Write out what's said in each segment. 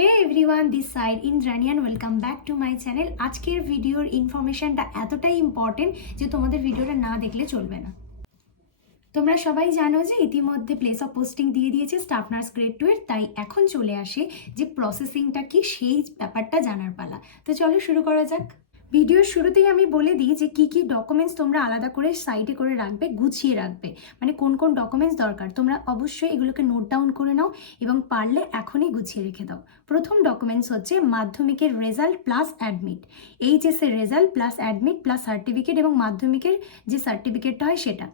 Hey everyone, this side Indrani and welcome back to my channel. আজকের ভিডিওর ইনফরমেশনটা এতটাই ইম্পর্টেন্ট যে তোমাদের ভিডিওটা না দেখলে চলবে না। তোমরা সবাই জানো যে ইতিমধ্যে প্লেস অফ পোস্টিং দিয়ে দিয়েছে স্টাফ নার্স গ্রেড 2 এর, তাই এখন চলে আসে যে প্রসেসিংটা কি সেই ব্যাপারটা জানার পালা। তো চলো শুরু করা যাক। ভিডিওর শুরুতেই আমি বলে দিই যে কি কি ডকুমেন্টস তোমরা আলাদা করে সাইডে করে রাখবে, গুছিয়ে রাখবে, মানে কোন কোন ডকুমেন্টস দরকার তোমরা অবশ্যই এগুলোকে নোট ডাউন করে নাও এবং পারলে এখনই গুছিয়ে রেখে দাও। প্রথম ডকুমেন্টস হচ্ছে মাধ্যমিকের রেজাল্ট প্লাস অ্যাডমিট, এইচএস এর result plus admit plus certificate এবং মাধ্যমিকের যে সার্টিফিকেটটা হয় সেটা।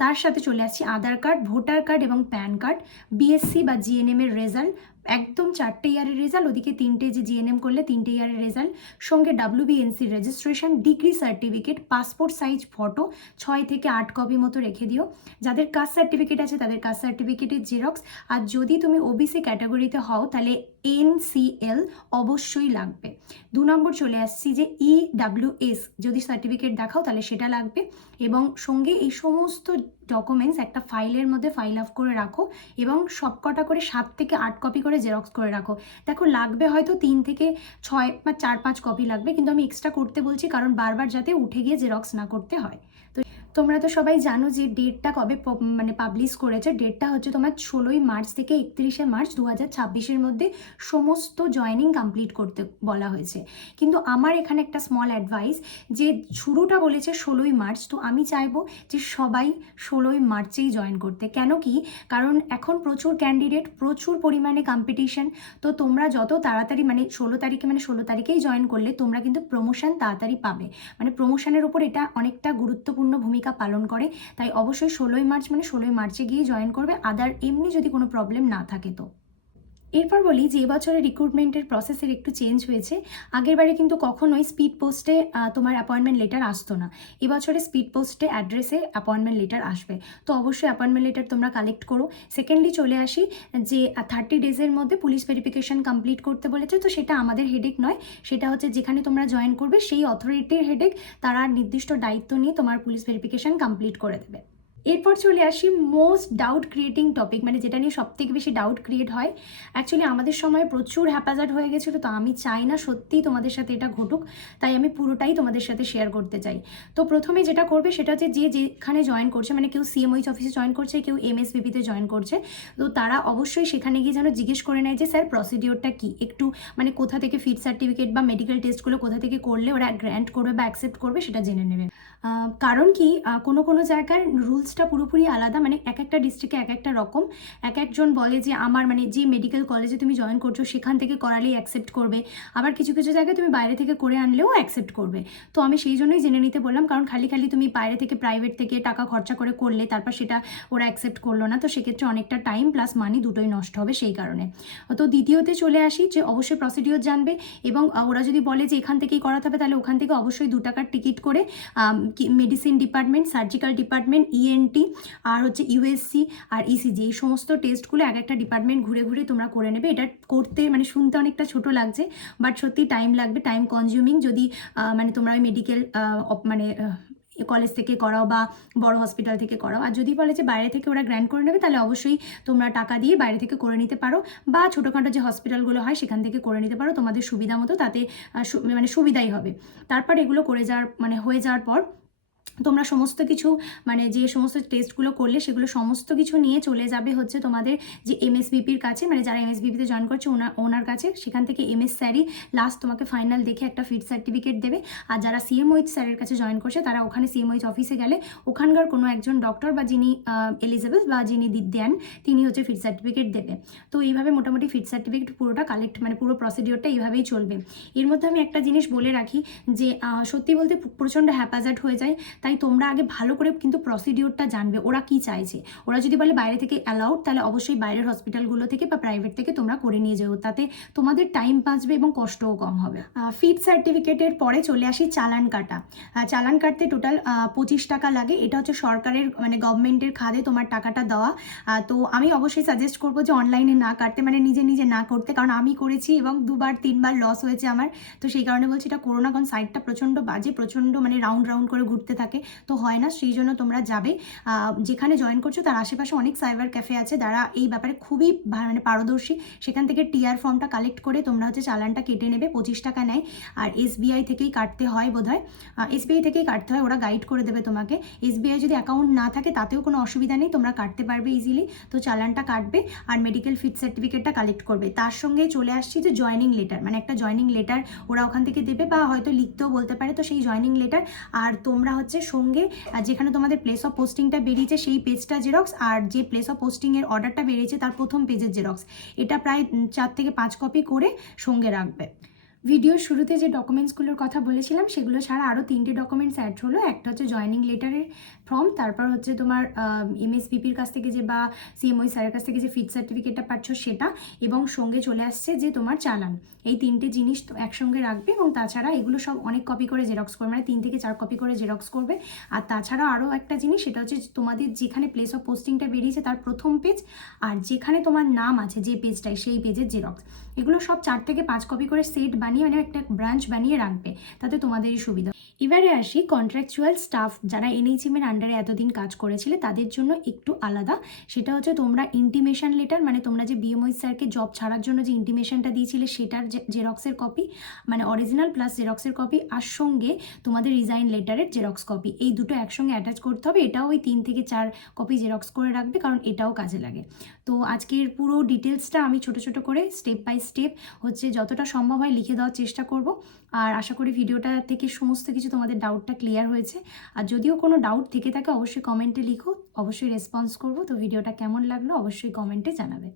তার সাথে চলে আসছি আধার কার্ড, ভোটার কার্ড এবং প্যান কার্ড, বিএসসি বা জিএনএম এর রেজাল্ট, একদম 4টে ইয়ারের রেজাল্ট, ওদিকে 3টে যে জিএনএম করলে 3টে ইয়ারের রেজাল্ট, সঙ্গে ডাব্লিউবিএনসির registration, degree certificate, passport size photo 6 থেকে 8 কপি মতো রেখে দিও। যাদের কাস্ট সার্টিফিকেট আছে তাদের কাস্ট সার্টিফিকেটের জেরক্স, আর যদি তুমি ওবিসি ক্যাটাগরিতে হও তাহলে এনসিএল অবশ্যই লাগবে। 2 নম্বর চলে আসছি যে ইডাব্লিউএস যদি সার্টিফিকেট দেখাও তাহলে সেটা লাগবে, এবং সঙ্গে এই সমস্ত ডকুমেন্টস একটা ফাইলের মধ্যে ফাইল আপ করে রাখো এবং সবকটা করে 7 থেকে 8 কপি করে জেরক্স করে রাখো। দেখো লাগবে হয়তো 3 থেকে 6 বা 4-5 কপি লাগবে, কিন্তু আমি এক্সট্রা করতে বলছি কারণ বারবার যাতে উঠে গিয়ে জেরক্স না করতে হয়। তো তোমরা তো সবাই জানো যে ডেটটা কবে মানে পাবলিশ করেছে। ডেটটা হচ্ছে তোমার 16ই মার্চ থেকে 31শে মার্চ 2026-এর মধ্যে সমস্ত জয়েনিং কমপ্লিট করতে বলা হয়েছে। কিন্তু আমার এখানে একটা স্মল অ্যাডভাইস, যে শুরুটা বলেছে 16ই মার্চ, তো আমি চাইবো যে সবাই 16ই মার্চেই জয়েন করতে। কেন কি, কারণ এখন প্রচুর ক্যান্ডিডেট, প্রচুর পরিমাণে কম্পিটিশন। তো তোমরা যত তাড়াতাড়ি মানে 16 তারিখেই জয়েন করলে তোমরা কিন্তু প্রমোশন তাড়াতাড়ি পাবে। মানে প্রমোশনের উপর এটা অনেকটা গুরুত্বপূর্ণ ভূমিকা পালন করে। তাই অবশ্যই 16ই মার্চ মানে 16ই মার্চে গিয়ে জয়েন করবে, আদার এমনি যদি কোনো প্রবলেম না থাকে তো। এরপর বলি যে এবছরের রিক্রুটমেন্টের প্রসেসের একটু চেঞ্জ হয়েছে। আগেরবারে কিন্তু কখনোই স্পিড পোস্টে তোমার অ্যাপয়েন্টমেন্ট লেটার আসতো না। এবছরে স্পিড পোস্টে অ্যাড্রেসে অ্যাপয়েন্টমেন্ট লেটার আসবে, তো অবশ্যই অ্যাপয়েন্টমেন্ট লেটার তোমরা কালেক্ট করো। সেকেন্ডলি চলে আসি যে 30 ডেজের মধ্যে পুলিশ ভেরিফিকেশন কমপ্লিট করতে বলেছে। তো সেটা আমাদের হেডেক নয়, সেটা হচ্ছে যেখানে তোমরা জয়েন করবে সেই অথরিটির হেডেক, তারা নির্দিষ্ট দায়িত্ব নিয়ে তোমার পুলিশ ভেরিফিকেশন কমপ্লিট করে দেবে। এরপর চলে আসি মোস্ট ডাউট ক্রিয়েটিং টপিক, মানে যেটা নিয়ে সবথেকে বেশি ডাউট ক্রিয়েট হয়। অ্যাকচুয়ালি আমাদের সময় প্রচুর হ্যাপাজার্ড হয়ে গেছিলো, তো আমি চাই না সত্যিই তোমাদের সাথে এটা ঘটুক, তাই আমি পুরোটাই তোমাদের সাথে শেয়ার করতে চাই। তো প্রথমে যেটা করবে সেটা হচ্ছে যে যেখানে জয়েন করছে, মানে কেউ সিএমওইচ অফিসে জয়েন করছে, কেউ এমএসবিপিতে জয়েন করছে, তো তারা অবশ্যই সেখানে গিয়ে যেন জিজ্ঞেস করে নেয় যে স্যার প্রসিডিওরটা কী, একটু মানে কোথা থেকে ফিট সার্টিফিকেট বা মেডিকেল টেস্টগুলো কোথা থেকে করলে ওরা গ্র্যান্ট করবে বা অ্যাকসেপ্ট করবে সেটা জেনে নেবে। কারণ কি, কোনো কোনো জায়গার রুলসটা পুরোপুরি আলাদা, মানে এক একটা ডিস্ট্রিক্টে এক একটা রকম। এক একজন বলে যে আমার মানে যে মেডিকেল কলেজে তুমি জয়েন করছো সেখান থেকে করালেই অ্যাকসেপ্ট করবে, আবার কিছু কিছু জায়গায় তুমি বাইরে থেকে করে আনলেও অ্যাকসেপ্ট করবে। তো আমি সেই জন্যই জেনে নিতে বললাম, কারণ খালি খালি তুমি বাইরে থেকে প্রাইভেট থেকে টাকা খরচা করে করলে তারপর সেটা ওরা অ্যাকসেপ্ট করলো না, তো সেক্ষেত্রে অনেকটা টাইম প্লাস মানি দুটোই নষ্ট হবে সেই কারণে। তো দ্বিতীয়তে চলে আসি যে অবশ্যই প্রসিডিওর জানবে, এবং ওরা যদি বলে যে এখান থেকেই করাতে হবে তাহলে ওখান থেকে অবশ্যই 2 টাকার টিকিট করে medicine department, surgical department, ENT আর হচ্ছে ইউএসসি আর ইসিজি, এই সমস্ত টেস্টগুলো এক একটা ডিপার্টমেন্ট ঘুরে ঘুরে তোমরা করে নেবে। এটা করতে মানে শুনতে অনেকটা ছোট লাগছে, বাট সত্যি টাইম লাগবে, টাইম কনজিউমিং। যদি মানে তোমরা ওই মেডিকেল মানে কলেজ থেকে করাও বা বড় হসপিটাল থেকে করাও, আর যদি বলে যে বাইরে থেকে ওরা গ্র্যান্ট করে নেবে তাহলে অবশ্যই তোমরা টাকা দিয়ে বাইরে থেকে করে নিতে পারো, বা ছোটোখাটো যে হসপিটালগুলো হয় সেখান থেকে করে নিতে পারো, তোমাদের সুবিধা মতো, তাতে মানে সুবিধাই হবে। তারপর এগুলো করে যাওয়ার মানে হয়ে যাওয়ার পর তোমরা সমস্ত কিছু মানে যে সমস্ত টেস্টগুলো করলে সেগুলো সমস্ত কিছু নিয়ে চলে যাবে হচ্ছে তোমাদের যে এমএসবিপির কাছে, মানে যারা এমএসবিপিতে জয়েন করছে ওনার কাছে। সেখান থেকে এমএস স্যারই লাস্ট তোমাকে ফাইনাল দেখে একটা ফিট সার্টিফিকেট দেবে। আর যারা সিএমওইচ স্যারের কাছে জয়েন করছে তারা ওখানে সিএমওইচ অফিসে গেলে ওখানকার কোনো একজন ডক্টর বা যিনি এলিজেবেল বা যিনি দেন তিনি হচ্ছে ফিট সার্টিফিকেট দেবে। তো এইভাবে মোটামুটি ফিট সার্টিফিকেট পুরোটা কালেক্ট মানে পুরো প্রসিডিওরটা এইভাবেই চলবে। এর মধ্যে আমি একটা জিনিস বলে রাখি যে সত্যি বলতে প্রচণ্ড হ্যাপাজার্ড হয়ে যায়, তাই তোমরা আগে ভালো করে কিন্তু প্রসিডিওরটা জানবে ওরা কি চাইছে। ওরা যদি বলে বাইরে থেকে অ্যালাউড তাহলে অবশ্যই বাইরের হসপিটালগুলো থেকে বা প্রাইভেট থেকে তোমরা করে নিয়ে যাও, তাতে তোমাদের টাইম বাঁচবে এবং কষ্টও কম হবে। ফিট সার্টিফিকেটের পরে চলে আসি চালান কাটা। চালান কাটতে টোটাল 25 টাকা লাগে। এটা হচ্ছে সরকারের মানে গভর্নমেন্টের খাদে তোমার টাকাটা দেওয়া। তো আমি অবশ্যই সাজেস্ট করবো যে অনলাইনে না কাটতে, মানে নিজে নিজে না করতে, কারণ আমি করেছি এবং 2-3 বার লস হয়েছে আমার। তো সেই কারণে বলছি এটা করো না, কারণ সাইটটা প্রচণ্ড বাজে, প্রচণ্ড মানে রাউন্ড রাউন্ড করে ঘুরতে থাকে। থাকে, তো হয় না। সেই জন্য তোমরা যাবে যেখানে জয়েন করছো তার আশেপাশে অনেক সাইবার ক্যাফে আছে যারা এই ব্যাপারে খুবই মানে পারদর্শী। সেখান থেকে টিআর ফর্মটা কালেক্ট করে তোমরা হচ্ছে চালানটা কেটে নেবে, 25 টাকা নেয়। আর এসবিআই থেকেই কাটতে হয় বোধহয়, এসবিআই থেকেই কাটতে হয়, ওরা গাইড করে দেবে তোমাকে। এসবিআই যদি অ্যাকাউন্ট না থাকে তাতেও কোনো অসুবিধা নেই, তোমরা কাটতে পারবে ইজিলি। তো চালানটা কাটবে আর মেডিকেল ফিট সার্টিফিকেটটা কালেক্ট করবে। তার সঙ্গে চলে আসছি যে জয়েনিং লেটার, মানে একটা জয়েনিং লেটার ওরা ওখান থেকে দেবে, বা হয়তো লিখতেও বলতে পারে। তো সেই জয়েনিং লেটার আর তোমরা হচ্ছে সঙ্গে যেখানে তোমাদের প্লেস অফ পোস্টিংটা বেরিয়েছে সেই পেজটা জেরক্স, আর যে প্লেস অফ পোস্টিংয়ের অর্ডারটা বেরিয়েছে তার প্রথম পেজের জেরক্স, এটা প্রায় 4 থেকে 5 কপি করে সঙ্গে রাখবে। ভিডিওর শুরুতে যে ডকুমেন্টসগুলোর কথা বলেছিলাম সেগুলো ছাড়া আরও 3টে ডকুমেন্টস অ্যাড হলো। একটা হচ্ছে জয়েনিং লেটারের ফর্ম, তারপর হচ্ছে তোমার এমএসপিপির কাছ থেকে যে বা সিএমওই স্যারের কাছ থেকে যে ফিট সার্টিফিকেটটা পাচ্ছ সেটা, এবং সঙ্গে চলে আসছে যে তোমার চালান। এই 3টে জিনিস তো একসঙ্গে রাখবে। এবং তাছাড়া এগুলো সব অনেক কপি করে জেরক্স করবে, মানে 3 থেকে 4 কপি করে জেরক্স করবে। আর তাছাড়া আরও একটা জিনিস, সেটা হচ্ছে তোমাদের যেখানে প্লেস অফ পোস্টিংটা বেরিয়েছে তার প্রথম পেজ, আর যেখানে তোমার নাম আছে যে পেজটায় সেই পেজের জেরক্স। এগুলো সব 4 থেকে 5 কপি করে সেট বানিয়ে, মানে একটা ব্রাঞ্চ বানিয়ে রাখবে, তাতে তোমাদেরই সুবিধা। এবারে আসি কন্ট্রাকচুয়াল স্টাফ যারা এনএইচএমের আন্ডারে এতদিন কাজ করেছিলে তাদের জন্য একটু আলাদা। সেটা হচ্ছে তোমরা ইন্টিমেশন লেটার, মানে তোমরা যে বিএমওই স্যারকে জব ছাড়ার জন্য যে ইন্টিমেশনটা দিয়েছিলে সেটার জেরক্সের কপি, মানে অরিজিনাল প্লাস জেরক্সের কপি, আর সঙ্গে তোমাদের রিজাইন লেটারের জেরক্স কপি, এই দুটো একসঙ্গে অ্যাটাচ করতে হবে। এটাও ওই 3 থেকে 4 কপি জেরক্স করে রাখবে, কারণ এটাও কাজে লাগে। তো আজকের পুরো ডিটেলসটা আমি ছোট ছোট করে স্টেপ বাই স্টেপ হচ্ছে যতটা সম্ভব হয় লিখে দেওয়ার চেষ্টা করব। আর আশা করি ভিডিওটা থেকে সমস্ত কিছু তোমাদের ডাউটটা ক্লিয়ার হয়েছে। আর যদিও কোনো ডাউট থেকে থাকে অবশ্যই কমেন্টে লিখো, অবশ্যই রেসপন্স করব। তো ভিডিওটা কেমন লাগলো অবশ্যই কমেন্টে জানাবে।